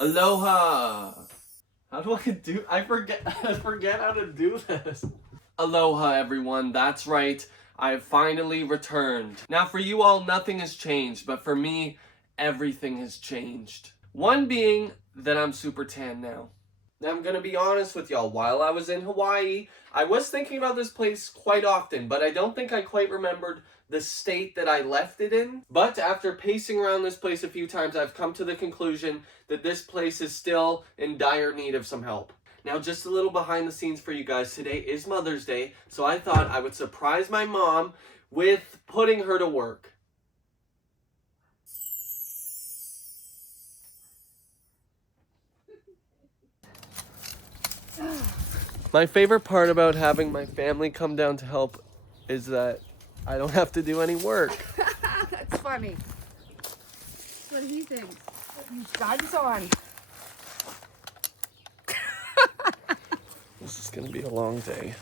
Aloha! How do I do? I forget how to do this. Aloha, everyone. That's right. I've finally returned. Now, for you all, nothing has changed, but for me, everything has changed. One being that I'm super tan now. Now, I'm gonna be honest with y'all. While I was in Hawaii, I was thinking about this place quite often, but I don't think I quite remembered the state that I left it in. But after pacing around this place a few times, I've come to the conclusion that this place is still in dire need of some help. Now, just a little behind the scenes for you guys. Today is Mother's Day, so I thought I would surprise my mom with putting her to work. My favorite part about having my family come down to help is that I don't have to do any work. That's funny. What do you think? You've guns on. This is gonna be a long day.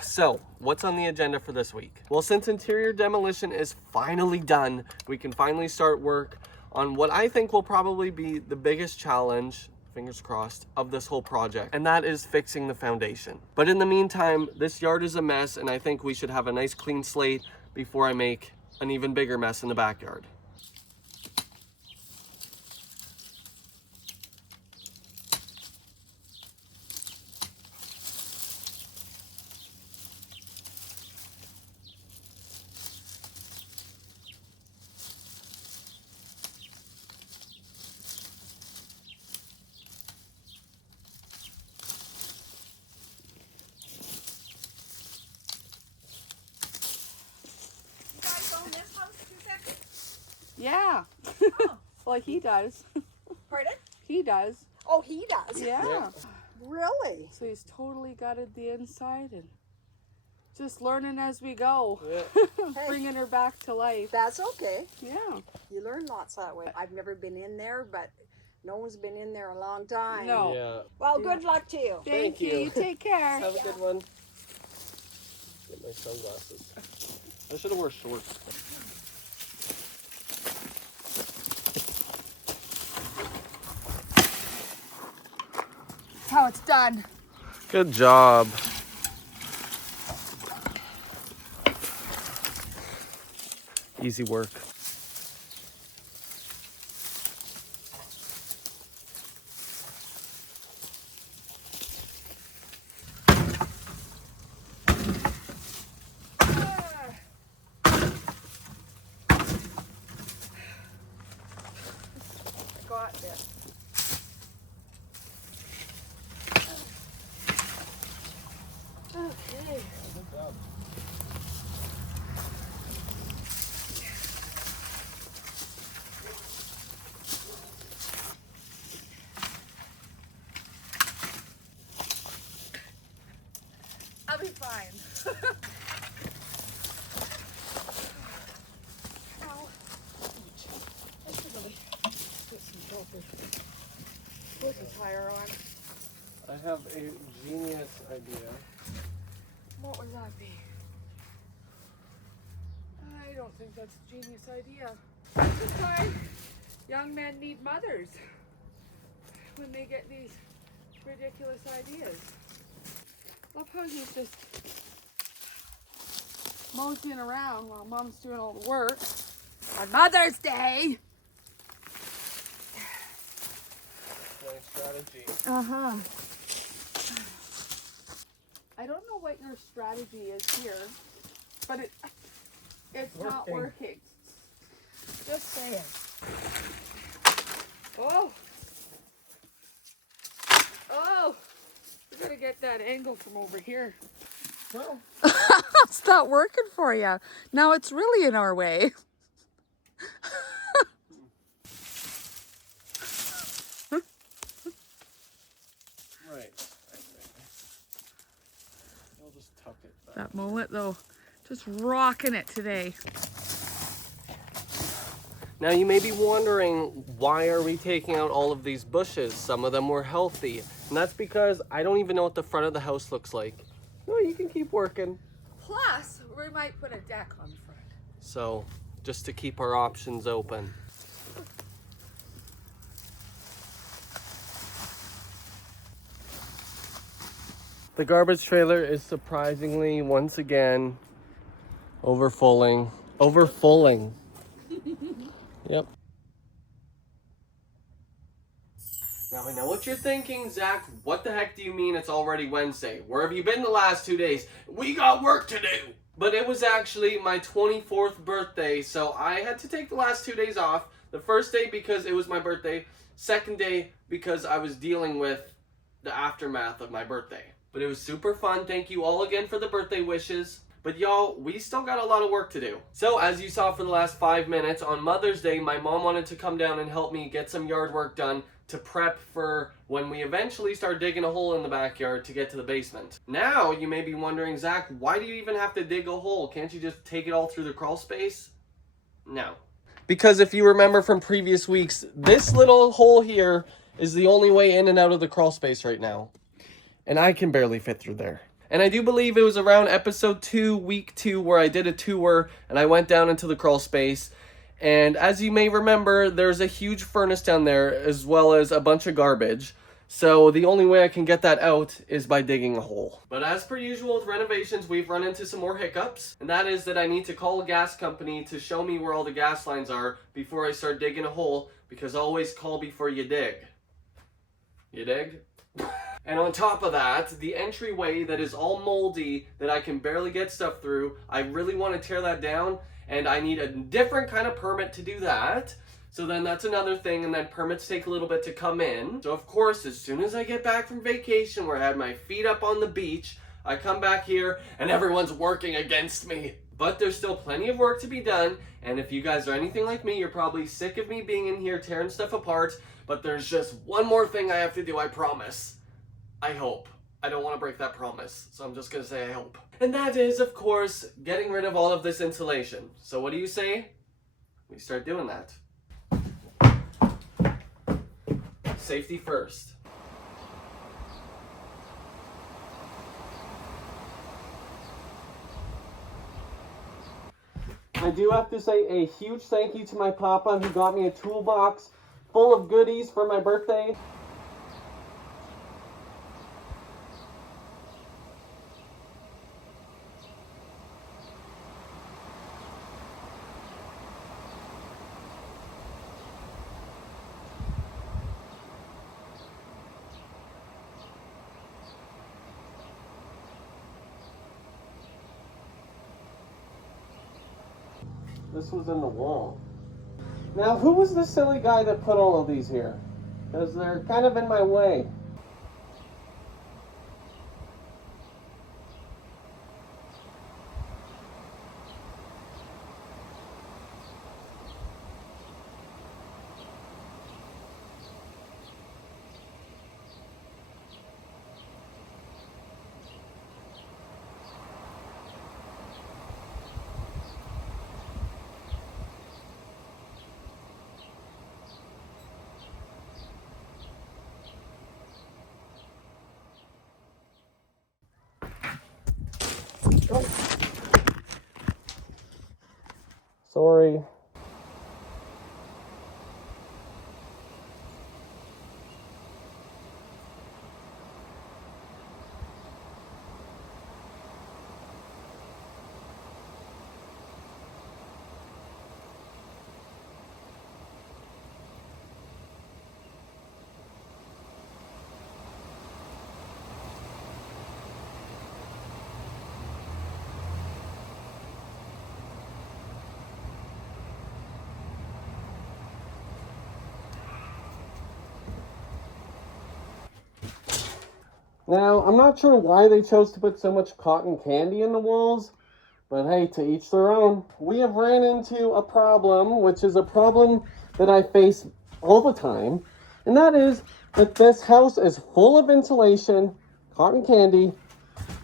So, what's on the agenda for this week? Well, since interior demolition is finally done, we can finally start work on what I think will probably be the biggest challenge, fingers crossed, of this whole project, and that is fixing the foundation. But in the meantime, this yard is a mess, and I think we should have a nice clean slate before I make an even bigger mess in the backyard. Yeah. Oh. Well, he does. Pardon? He does. Oh, he does? Yeah. Really? So he's totally gutted the inside and just learning as we go. Yeah. Bringing her back to life. That's okay. Yeah. You learn lots that way. I've never been in there, but no one's been in there a long time. No. Yeah. Well, good luck to you. Thank you. You take care. Have a good one. Get my sunglasses. I should have worn shorts. That's how it's done. Good job. Easy work. Got this. Okay. I'll be fine. Now, I should really put some filter. Put the tire on. I have a genius idea. What would that be? I don't think that's a genius idea. This is why young men need mothers when they get these ridiculous ideas. Love how he's just moseying around while mom's doing all the work on Mother's Day. My strategy. Uh-huh. I don't know what your strategy is here, but it's not working. Just saying. Oh! Oh! We're gonna get that angle from over here. Well, It's not working for you. Now it's really in our way. right. I'll just tuck it back. That mullet though, just rocking it today. Now you may be wondering, why are we taking out all of these bushes? Some of them were healthy. And that's because I don't even know what the front of the house looks like. No, you can keep working. Plus, we might put a deck on the front. So just to keep our options open. The garbage trailer is surprisingly, once again, overfulling. Overfulling. Yep. Now I know what you're thinking, Zach. What the heck do you mean it's already Wednesday? Where have you been the last 2 days? We got work to do! But it was actually my 24th birthday, so I had to take the last 2 days off. The first day because it was my birthday. Second day because I was dealing with the aftermath of my birthday. But it was super fun. Thank you all again for the birthday wishes. But y'all, we still got a lot of work to do. So as you saw for the last 5 minutes, on Mother's Day, my mom wanted to come down and help me get some yard work done to prep for when we eventually start digging a hole in the backyard to get to the basement. Now, you may be wondering, Zach, why do you even have to dig a hole? Can't you just take it all through the crawl space? No. Because if you remember from previous weeks, this little hole here is the only way in and out of the crawl space right now. And I can barely fit through there. And I do believe it was around episode 2, week 2, where I did a tour and I went down into the crawl space. And as you may remember, there's a huge furnace down there as well as a bunch of garbage. So the only way I can get that out is by digging a hole. But as per usual with renovations, we've run into some more hiccups. And that is that I need to call a gas company to show me where all the gas lines are before I start digging a hole. Because always call before you dig. You dig? And on top of that, the entryway that is all moldy, that I can barely get stuff through, I really want to tear that down, and I need a different kind of permit to do that. So then that's another thing, and then permits take a little bit to come in. So of course, as soon as I get back from vacation where I had my feet up on the beach, I come back here and everyone's working against me. But there's still plenty of work to be done, and if you guys are anything like me, you're probably sick of me being in here tearing stuff apart, but there's just one more thing I have to do, I promise. I hope. I don't want to break that promise, so I'm just going to say I hope. And that is, of course, getting rid of all of this insulation. So what do you say? We start doing that. Safety first. I do have to say a huge thank you to my papa who got me a toolbox full of goodies for my birthday. This was in the wall. Now, who was the silly guy that put all of these here? Because they're kind of in my way. Oh. Sorry. Now, I'm not sure why they chose to put so much cotton candy in the walls, but hey, to each their own. We have ran into a problem, which is a problem that I face all the time, and that is that this house is full of insulation, cotton candy,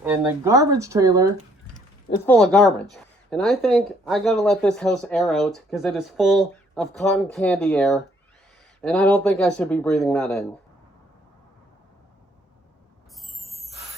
and the garbage trailer is full of garbage. And I think I gotta let this house air out because it is full of cotton candy air, and I don't think I should be breathing that in.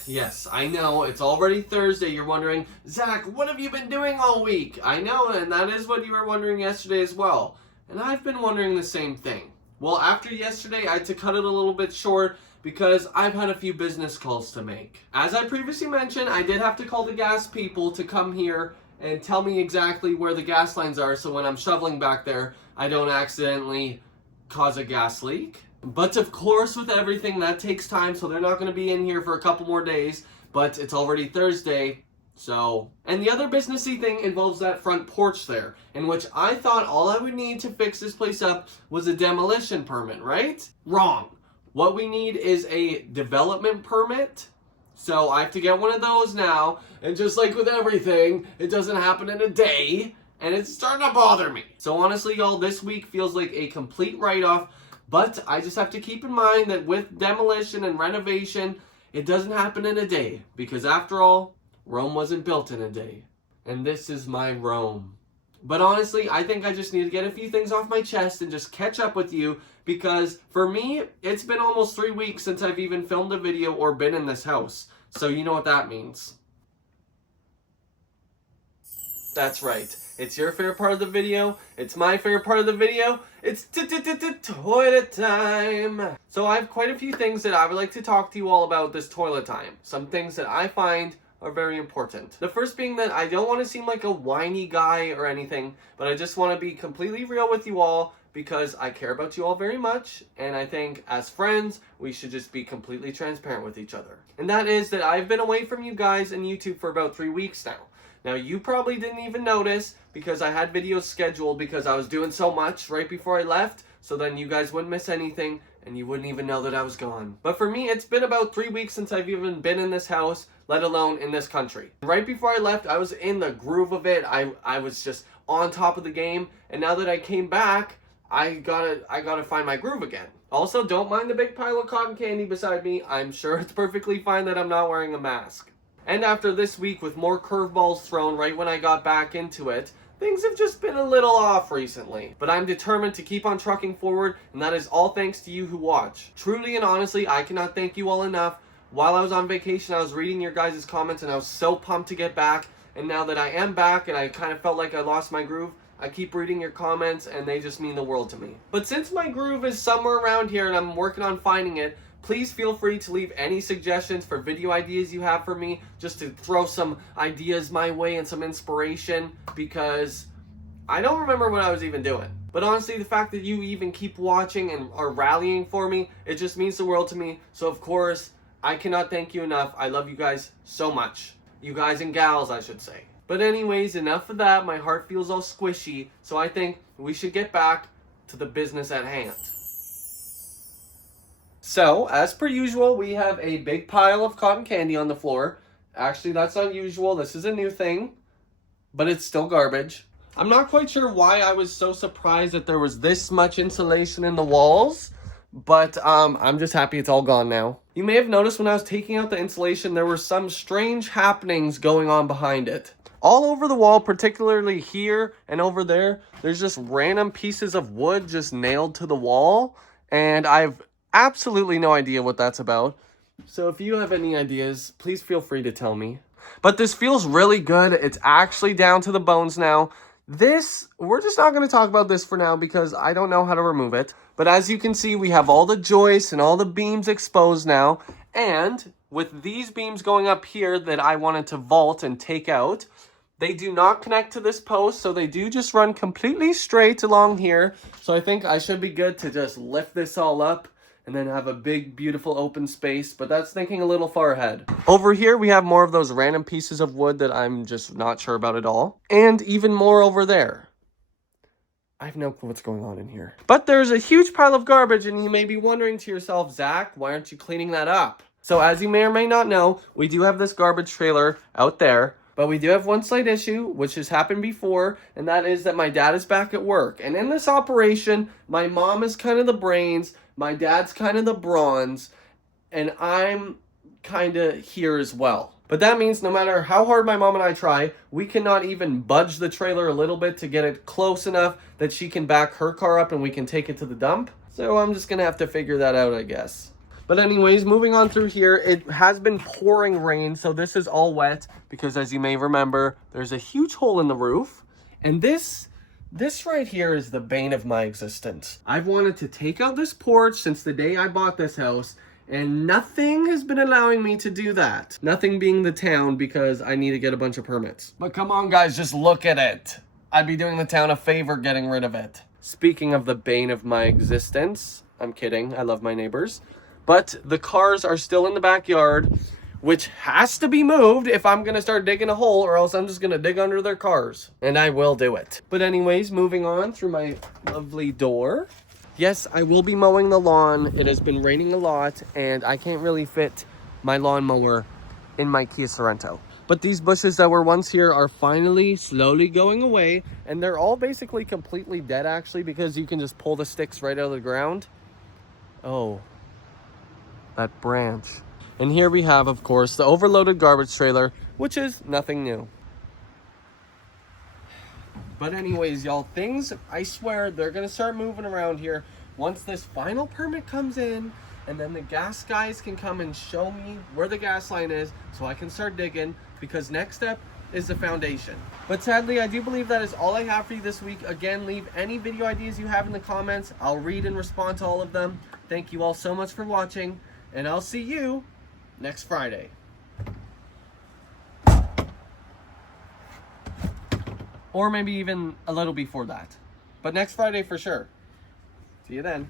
Yes, I know, it's already Thursday. You're wondering, Zach, what have you been doing all week? I know, and that is what you were wondering yesterday as well. And I've been wondering the same thing. Well, after yesterday, I had to cut it a little bit short because I've had a few business calls to make. As I previously mentioned, I did have to call the gas people to come here and tell me exactly where the gas lines are so when I'm shoveling back there, I don't accidentally cause a gas leak. But of course, with everything, that takes time, so they're not going to be in here for a couple more days, but it's already Thursday, so... And the other businessy thing involves that front porch there, in which I thought all I would need to fix this place up was a demolition permit, right? Wrong. What we need is a development permit, so I have to get one of those now, and just like with everything, it doesn't happen in a day, and it's starting to bother me. So honestly, y'all, this week feels like a complete write-off. But I just have to keep in mind that with demolition and renovation, it doesn't happen in a day. Because after all, Rome wasn't built in a day. And this is my Rome. But honestly, I think I just need to get a few things off my chest and just catch up with you. Because for me, it's been almost 3 weeks since I've even filmed a video or been in this house. So you know what that means. That's right. It's your favorite part of the video. It's my favorite part of the video. It's toilet time. So I have quite a few things that I would like to talk to you all about this toilet time. Some things that I find are very important. The first being that I don't want to seem like a whiny guy or anything, but I just want to be completely real with you all because I care about you all very much, and I think as friends, we should just be completely transparent with each other. And that is that I've been away from you guys and YouTube for about 3 weeks now. Now, you probably didn't even notice because I had videos scheduled because I was doing so much right before I left, so then you guys wouldn't miss anything and you wouldn't even know that I was gone. But for me, it's been about 3 weeks since I've even been in this house, let alone in this country. Right before I left, I was in the groove of it. I was just on top of the game, and now that I came back, I gotta find my groove again. Also, don't mind the big pile of cotton candy beside me. I'm sure it's perfectly fine that I'm not wearing a mask. And after this week with more curveballs thrown right when I got back into it, things have just been a little off recently. But I'm determined to keep on trucking forward, and that is all thanks to you who watch. Truly and honestly, I cannot thank you all enough. While I was on vacation, I was reading your guys' comments, and I was so pumped to get back. And now that I am back, and I kind of felt like I lost my groove, I keep reading your comments, and they just mean the world to me. But since my groove is somewhere around here, and I'm working on finding it, please feel free to leave any suggestions for video ideas you have for me, just to throw some ideas my way and some inspiration, because I don't remember what I was even doing. But honestly, the fact that you even keep watching and are rallying for me, it just means the world to me. So of course, I cannot thank you enough. I love you guys so much. You guys and gals, I should say. But anyways, enough of that. My heart feels all squishy, so I think we should get back to the business at hand. So, as per usual, we have a big pile of cotton candy on the floor. Actually, that's unusual. This is a new thing, but it's still garbage. I'm not quite sure why I was so surprised that there was this much insulation in the walls, but I'm just happy it's all gone now. You may have noticed when I was taking out the insulation, there were some strange happenings going on behind it. All over the wall, particularly here and over there, there's just random pieces of wood just nailed to the wall, and I've absolutely no idea what that's about. So if you have any ideas, please feel free to tell me. But this feels really good. It's actually down to the bones now. This, we're just not going to talk about this for now because I don't know how to remove it. But as you can see, we have all the joists and all the beams exposed now. And with these beams going up here that I wanted to vault and take out, they do not connect to this post, so they do just run completely straight along here. So I think I should be good to just lift this all up and then have a big, beautiful open space, but that's thinking a little far ahead. Over here, we have more of those random pieces of wood that I'm just not sure about at all. And even more over there. I have no clue what's going on in here. But there's a huge pile of garbage, and you may be wondering to yourself, Zach, why aren't you cleaning that up? So as you may or may not know, we do have this garbage trailer out there, but we do have one slight issue, which has happened before, and that is that my dad is back at work. And in this operation, my mom is kind of the brains, my dad's kind of the bronze, and I'm kind of here as well. But that means no matter how hard my mom and I try, we cannot even budge the trailer a little bit to get it close enough that she can back her car up and we can take it to the dump. So I'm just going to have to figure that out, I guess. But anyways, moving on through here, it has been pouring rain, so this is all wet because as you may remember, there's a huge hole in the roof. And this right here is the bane of my existence. I've wanted to take out this porch since the day I bought this house, and nothing has been allowing me to do that. Nothing being the town, because I need to get a bunch of permits. But come on guys, just look at it. I'd be doing the town a favor getting rid of it. Speaking of the bane of my existence, I'm kidding, I love my neighbors. But the cars are still in the backyard, which has to be moved if I'm gonna start digging a hole, or else I'm just gonna dig under their cars. And I will do it. But anyways, moving on through my lovely door. Yes, I will be mowing the lawn. It has been raining a lot, and I can't really fit my lawnmower in my Kia Sorento. But these bushes that were once here are finally slowly going away, and they're all basically completely dead actually, because you can just pull the sticks right out of the ground. Oh, that branch. And here we have, of course, the overloaded garbage trailer, which is nothing new. But anyways, y'all, things, I swear, they're going to start moving around here once this final permit comes in, and then the gas guys can come and show me where the gas line is so I can start digging, because next step is the foundation. But sadly, I do believe that is all I have for you this week. Again, leave any video ideas you have in the comments. I'll read and respond to all of them. Thank you all so much for watching, and I'll see you next Friday. Or maybe even a little before that. But next Friday for sure. See you then.